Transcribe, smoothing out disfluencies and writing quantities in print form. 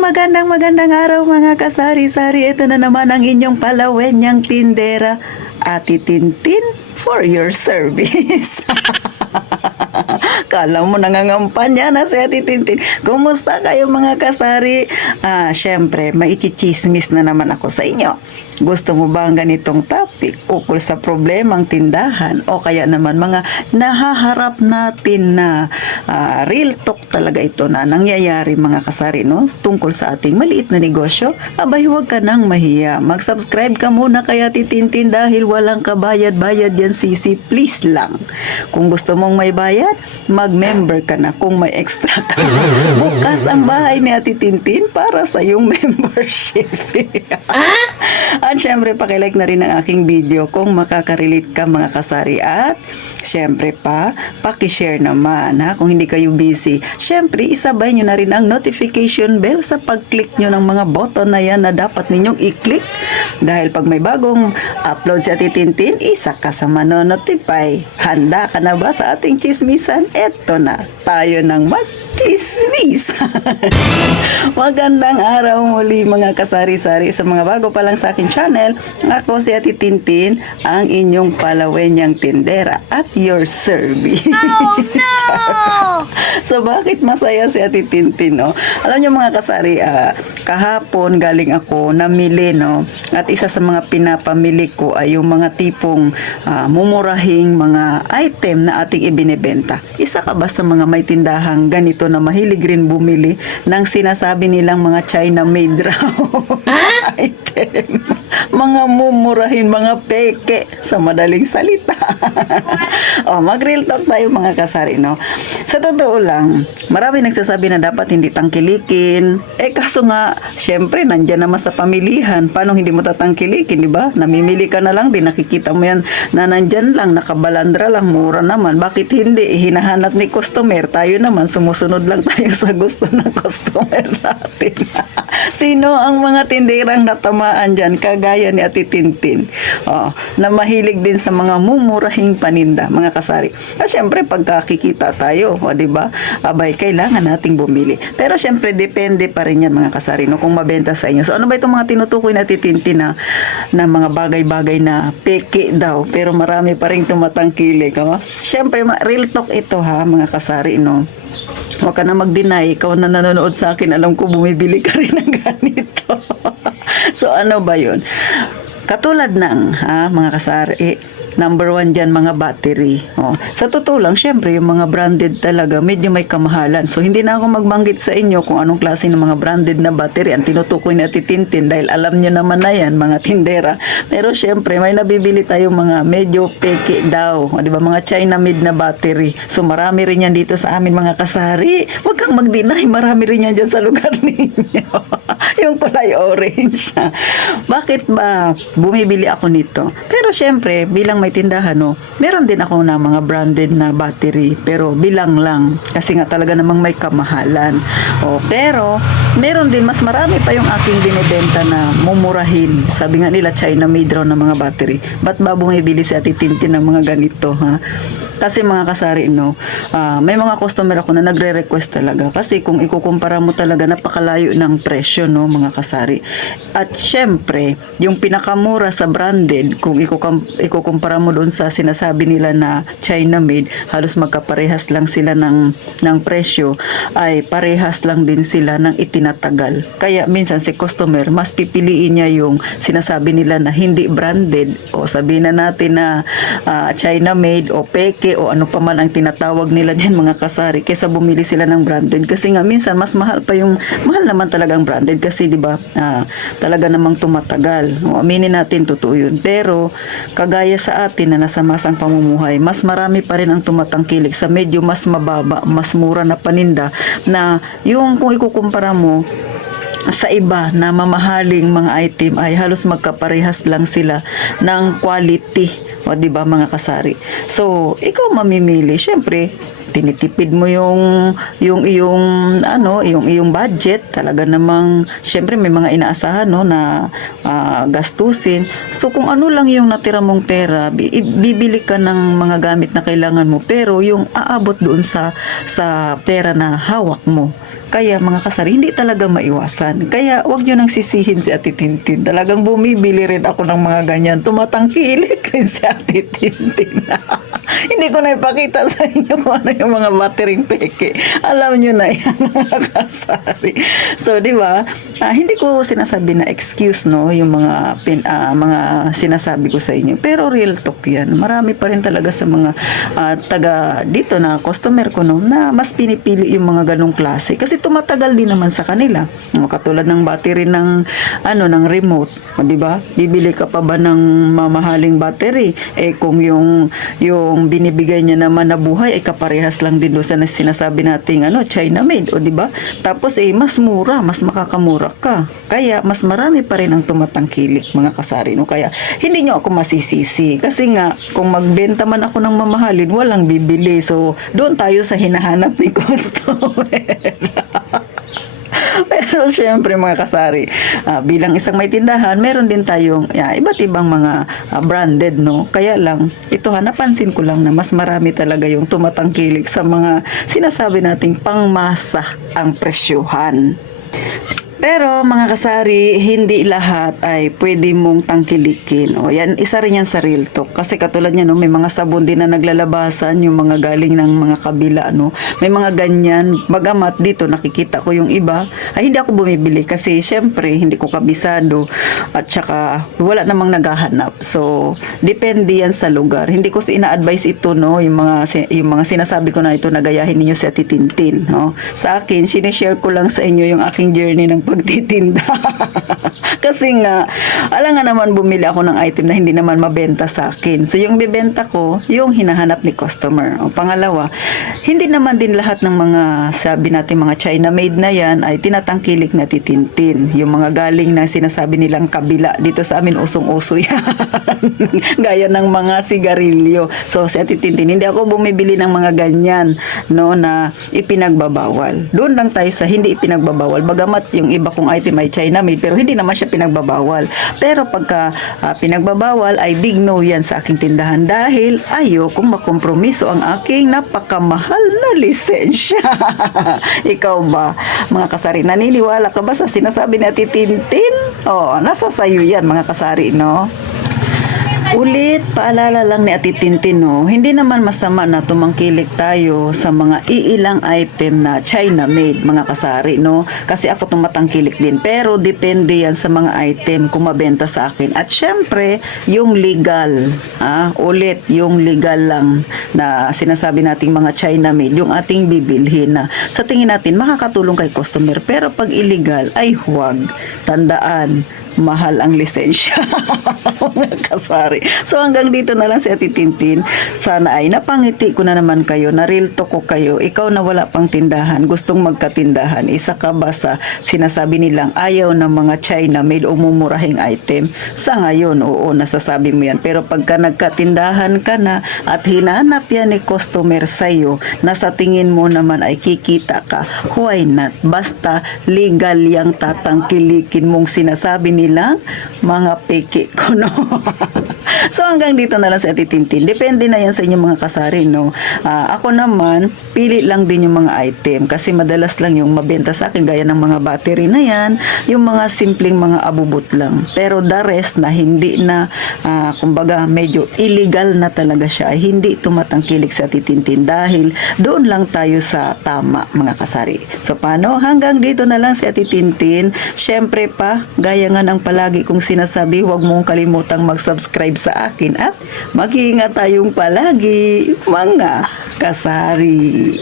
magandang araw mga kasari-sari. Ito na naman ang inyong palawenyang tindera, Ate Tintin, for your service. Kala mo nangangampanya na si Ate Tintin. Kumusta kayo mga kasari? Syempre, maitsichismis na naman ako sa inyo. Gusto mo ba ang ganitong topic ukol sa problemang tindahan o kaya naman mga nahaharap natin na real talk talaga ito na nangyayari mga kasari, no? Tungkol sa ating maliit na negosyo? Abay, huwag ka nang mahiya. Mag-subscribe ka muna kay Ate Tintin dahil walang kabayad-bayad yan, sisi. Please lang. Kung gusto mong may bayad, mag-member ka na kung may extra ka. Bukas ang bahay ni Ate Tintin para sa iyong membership. At syempre, pakilike na rin ang aking video kung makaka-relate ka mga kasari. At syempre pakishare naman ha, kung hindi kayo busy. Syempre, isabay nyo na rin ang notification bell sa pag-click nyo ng mga button na yan na dapat ninyong i-click. Dahil pag may bagong upload si Ate Tintin, isa ka sa manonotify. Handa ka na ba sa ating chismisan? Eto na, tayo ng chismis. Magandang araw muli mga kasari-sari. Sa mga bago pa lang sa akin channel, ako si Ate Tintin, ang inyong palawenyang tindera at your service. Oh no! So bakit masaya si Ate Tintin, no? Alam niyo mga kasari, kahapon galing ako namili, no? At isa sa mga pinapamili ko ay yung mga tipong mumurahing mga item na ating ibinebenta. Isa ka ba sa mga may tindahang ganito na mahilig rin bumili ng sinasabi nilang mga China made raw item? Mga mumurahin, mga peke sa madaling salita. Mag-real talk tayo mga kasari, no? Sa totoo lang, marami nagsasabi na dapat hindi tangkilikin. Kaso nga, syempre, nandyan naman sa pamilihan. Paano hindi mo tatangkilikin, di ba? Namimili ka na lang, di nakikita mo yan na nandyan lang, nakabalandra lang, mura naman. Bakit hindi? Hinahanap ni customer. Tayo naman, sumusunod lang tayo sa gusto ng customer natin. Sino ang mga tindirang natamaan dyan, kagaya ni Ate Tintin, na mahilig din sa mga mumurahing paninda, mga kasari. Syempre, pagkakikita tayo, di ba? Abay, kailangan nating bumili. Pero syempre, depende pa rin yan, mga kasari, no, kung mabenta sa inyo. So, ano ba itong mga tinutukoy na Ate Tintin na mga bagay-bagay na peke daw, pero marami pa rin tumatangkilik, Syempre, real talk ito, ha, mga kasari, no? Huwag ka na mag-deny. Ikaw na nanonood sa akin, alam ko bumibili ka rin ng ganito. So, ano ba yun? Katulad ng, mga kasari, number 1 dyan, mga battery. Sa totoo lang, syempre, yung mga branded talaga, medyo may kamahalan. So, hindi na ako magbanggit sa inyo kung anong klase ng mga branded na battery ang tinutukoy na Ate Tintin dahil alam nyo naman na yan, mga tindera. Pero syempre, may nabibili tayong mga medyo peke daw. Di ba? Mga China-made na battery. So, marami rin yan dito sa amin, mga kasari. Huwag kang mag-deny, marami rin yan dyan sa lugar ninyo. Yung kulay orange. Bakit ba bumibili ako nito? Pero syempre, bilang may tindahan, meron din ako na mga branded na battery, pero bilang lang kasi nga talaga namang may kamahalan. Pero meron din, mas marami pa yung aking binibenta na mumurahin. Sabi nga nila China made raw na mga battery. Ba't ba bumibili si Ate Tintin ng mga ganito, ha? Kasi mga kasari, may mga customer ako na nagre-request talaga. Kasi kung ikukumpara mo talaga, napakalayo ng presyo, mga kasari. At syempre, yung pinakamura sa branded, kung ikukumpara mo doon sa sinasabi nila na China made, halos magkaparehas lang sila ng presyo, ay parehas lang din sila ng itinatagal. Kaya minsan si customer, mas pipiliin niya yung sinasabi nila na hindi branded, o sabihin na natin na China made o peke o ano pa man ang tinatawag nila dyan, mga kasari, kaysa bumili sila ng branded. Kasi nga minsan mas mahal naman talaga ang branded kasi di ba talaga namang tumatagal. Aminin natin, totoo yun. Pero kagaya sa atin na nasa masang pamumuhay, mas marami pa rin ang tumatangkilik sa medyo mas mababa, mas mura na paninda na yung kung ikukumpara mo sa iba na mamahaling mga item ay halos magkaparehas lang sila ng quality. Di ba mga kasari? So, ikaw mamimili. Syempre, tinitipid mo yung iyong budget. Talaga namang syempre may mga inaasahan na gastusin. So kung ano lang yung natira mong pera, bibili ka ng mga gamit na kailangan mo, pero yung aabot doon sa pera na hawak mo. Kaya mga kasari, hindi talaga maiwasan. Kaya wag nyo nang sisihin si Ate Tintin. Talagang bumibili rin ako ng mga ganyan. Tumatangkilik rin si Ate Tintin. Hindi ko na ipakita sa inyo kung ano yung mga battering peke. Alam nyo na yan, mga kasari. So, di ba? Hindi ko sinasabi na excuse, no? Yung mga sinasabi ko sa inyo. Pero real talk yan. Marami pa rin talaga sa mga taga dito na customer ko, no? Na mas pinipili yung mga ganong klase. Kasi tumatagal din naman sa kanila. Katulad ng battery ng ng remote, di ba? Bibili ka pa ba ng mamahaling battery? Kung yung binibigay niya naman na buhay ay kaparehas lang din doon sa sinasabi nating China made, o di ba? Tapos mas mura, mas makakamura ka. Kaya mas marami pa rin ang tumatangkilik, mga kasari, no? Kaya hindi niyo ako masisisi kasi nga kung magbenta man ako ng mamahalin, walang bibili. So doon tayo sa hinahanap ni customer. Pero syempre mga kasari, bilang isang may tindahan, meron din tayong iba't ibang mga branded, no? Kaya lang, ito napansin ko lang na mas marami talaga yung tumatangkilik sa mga sinasabi nating pangmasa ang presyuhan. Pero mga kasari, hindi lahat ay pwede mong tangkilikin. O yan, isa rin yan sa real talk. Kasi katulad niya, no, may mga sabon din na naglalabasan, yung mga galing ng mga kabila, no. May mga ganyan. Bagamat dito nakikita ko yung iba, ay hindi ako bumibili kasi syempre hindi ko kabisado at saka wala namang naghahanap. So, depende yan sa lugar. Hindi ko ina-advise ito, no, yung mga sinasabi ko na ito, nagayahin niyo si Ate Tintin, no. Sa akin, sinishare ko lang sa inyo yung aking journey ng pagtitinda. Kasi nga, alam nga naman bumili ako ng item na hindi naman mabenta sa akin. So, yung bibenta ko, yung hinahanap ni customer. O, pangalawa, hindi naman din lahat ng mga, sabi natin, mga China made na yan ay tinatangkilik na titintin. Yung mga galing na sinasabi nilang kabila, dito sa amin usong-uso yan. Gaya ng mga sigarilyo. So, si Ate Tintin, hindi ako bumibili ng mga ganyan, no, na ipinagbabawal. Doon lang tayo sa hindi ipinagbabawal. Bagamat yung iba kong item ay China made, pero hindi naman siya pinagbabawal. Pero pagka pinagbabawal ay big no yan sa aking tindahan dahil ayokong makompromiso ang aking napakamahal na lisensya. Ikaw ba, mga kasari, naniniwala ka ba sa sinasabi ni Ate Tintin? Nasa sayo yan, mga kasari, no? Ulit, paalala lang ni Ate Tintin, no, hindi naman masama na tumangkilik tayo sa mga iilang item na China made, mga kasari, no? Kasi ako tumatangkilik din. Pero depende yan sa mga item kung mabenta sa akin. At syempre, yung legal. Ulit, yung legal lang na sinasabi nating mga China made, yung ating bibilhin na sa tingin natin makakatulong kay customer. Pero pag illegal, ay huwag. Tandaan, mahal ang lisensya. Mga kasari. So hanggang dito na lang si Ate Tintin. Sana ay napangiti ko na naman kayo, na real talk ko kayo. Ikaw na wala pang tindahan, gustong magkatindahan, isa ka ba sa sinasabi nilang ayaw ng mga China made o mumurahing item? Sa ngayon, oo, nasasabi mo yan. Pero pagka nagkatindahan ka na at hinanap yan ni customer sa'yo na sa tingin mo naman ay kikita ka, why not? Basta legal yang tatangkilikin mong sinasabi nilang mga peke ko, no? So hanggang dito na lang si Ate Tintin. Depende na yan sa inyong mga kasari, no? Ako naman, pili lang din yung mga item kasi madalas lang yung mabenta sa akin gaya ng mga battery na yan, yung mga simpleng mga abubot lang. Pero the rest na hindi na kumbaga medyo illegal na talaga siya, ay hindi tumatangkilik sa Ate Tintin dahil doon lang tayo sa tama, mga kasari. So paano? Hanggang dito na lang si Ate Tintin. Syempre pa, gaya nga ng palagi kong sinasabi, huwag mong kalimutang mag-subscribe sa akin at mag-iingat tayong palagi, mga kasari.